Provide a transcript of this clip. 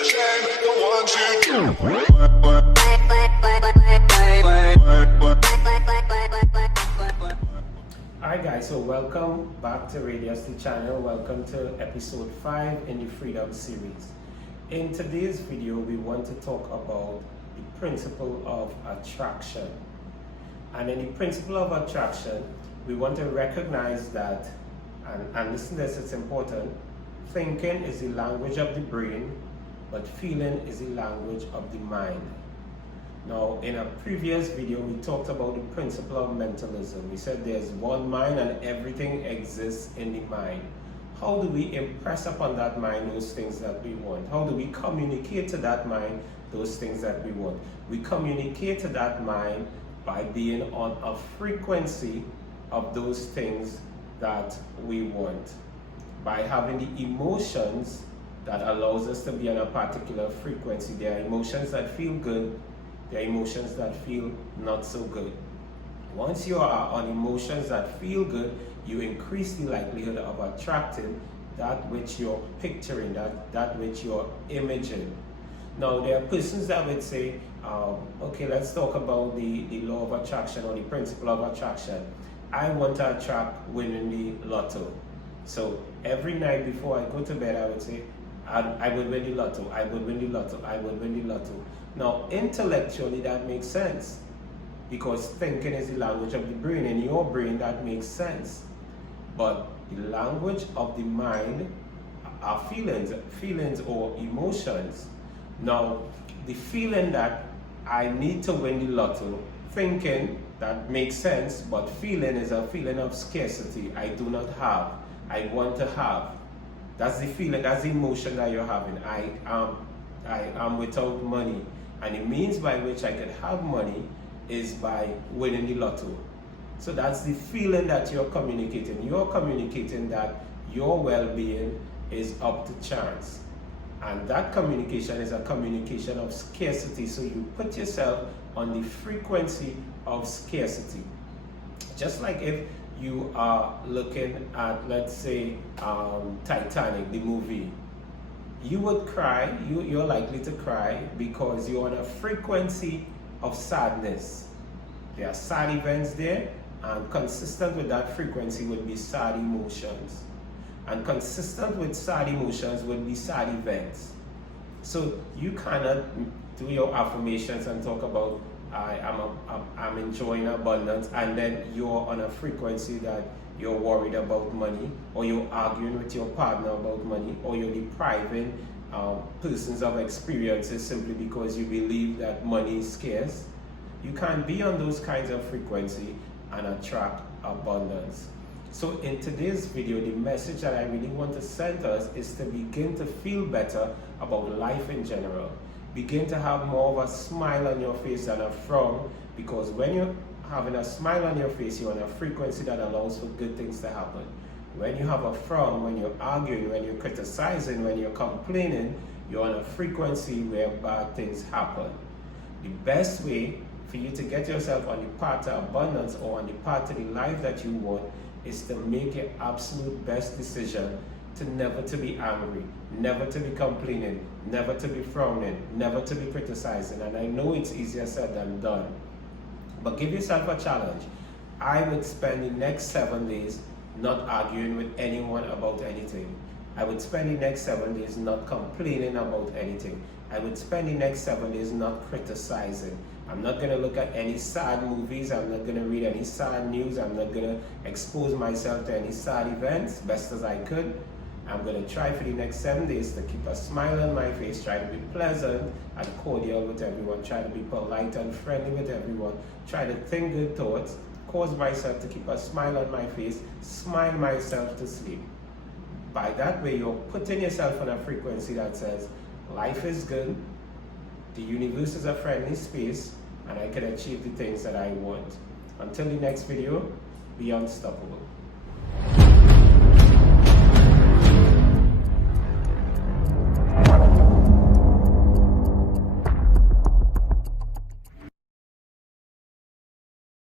Alright guys, so welcome back to Rydeus-The channel. Welcome to episode 5 in the Freedom series. In today's video, we want to talk about the principle of attraction. And in the principle of attraction, we want to recognize that, and listen to this, it's important, thinking is the language of the brain, but feeling is the language of the mind. Now, in a previous video, we talked about the principle of mentalism. We said there's one mind and everything exists in the mind. How do we impress upon that mind those things that we want? How do we communicate to that mind those things that we want? We communicate to that mind by being on a frequency of those things that we want. By having the emotions that allows us to be on a particular frequency. There are emotions that feel good, there are emotions that feel not so good. Once you are on emotions that feel good, you increase the likelihood of attracting that which you're picturing, that which you're imaging. Now, there are persons that would say, okay, let's talk about the law of attraction or the principle of attraction. I want to attract winning the lotto. So every night before I go to bed, I would say, I would win the lotto, I would win the lotto, I would win the lotto. Now, intellectually, that makes sense because thinking is the language of the brain. In your brain, that makes sense. But the language of the mind are feelings or emotions. Now, the feeling that I need to win the lotto, thinking that makes sense, but feeling is a feeling of scarcity. I do not have, I want to have. That's the feeling, that's the emotion that you're having. I am without money. And the means by which I could have money is by winning the lotto. So that's the feeling that you're communicating. You're communicating that your well-being is up to chance. And that communication is a communication of scarcity. So you put yourself on the frequency of scarcity. Just like if you are looking at, let's say, Titanic, the movie. You would cry, you're likely to cry because you're on a frequency of sadness. There are sad events there, and consistent with that frequency would be sad emotions. And consistent with sad emotions would be sad events. So you cannot do your affirmations and talk about I'm enjoying abundance, and then you're on a frequency that you're worried about money, or you're arguing with your partner about money, or you're depriving persons of experiences simply because you believe that money is scarce. You can't be on those kinds of frequency and attract abundance. So in today's video, the message that I really want to send us is to begin to feel better about life in general. Begin to have more of a smile on your face than a frown, because when you're having a smile on your face, you're on a frequency that allows for good things to happen. When you have a frown, when you're arguing, when you're criticizing, when you're complaining, you're on a frequency where bad things happen. The best way for you to get yourself on the path to abundance or on the path to the life that you want is to make your absolute best decision to never to be angry, never to be complaining, never to be frowning, never to be criticizing. And I know it's easier said than done, but give yourself a challenge. I would spend the next 7 days not arguing with anyone about anything. I would spend the next 7 days not complaining about anything. I would spend the next 7 days not criticizing. I'm not going to look at any sad movies. I'm not going to read any sad news. I'm not going to expose myself to any sad events best as I could. I'm going to try for the next 7 days to keep a smile on my face, try to be pleasant and cordial with everyone, try to be polite and friendly with everyone, try to think good thoughts, cause myself to keep a smile on my face, smile myself to sleep. By that way, you're putting yourself on a frequency that says, life is good, the universe is a friendly space, and I can achieve the things that I want. Until the next video, be unstoppable.